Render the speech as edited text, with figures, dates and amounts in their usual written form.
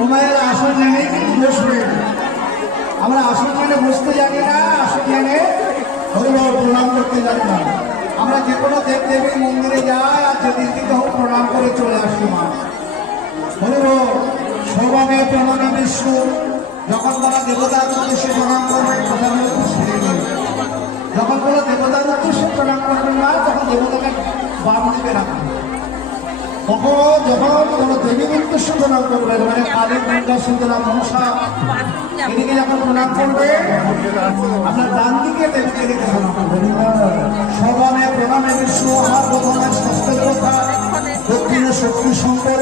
তোমাদের আসন জেনে কিন্তু বসবে। আমরা আসন জেনে বসতে জানি না, আসন জেনে হরিবল প্রণাম করতে জানি না। আমরা যে কোনো দেব দেবীর মন্দিরে যাই আর যেদিন থেকে হোক প্রণাম করে চলে আসি মা। হরিবল সৌভাবে প্রণামী বিষ্ণু। যখন তারা দেবতার উদ্দেশ্যে প্রণাম করবেন প্রণাম যখন কোনো দেবতার উদ্দেশ্যে প্রণাম করবেন না তখন দেবতাকে বাম দিকে রাখবেন। তখন যখন কোনো দেবীর উদ্দেশ্যে প্রণাম করবেন মানে কালী দুর্গা সুন্দরা মনসা এদিকে যখন প্রণাম করবে আপনার ডান দিকে দেবীকে রেখে প্রণাম করবেন। সবানে প্রণামে বিষ্ণু আমার প্রথমে স্বাস্থ্যের কথা দক্ষিণে শক্তি শঙ্কর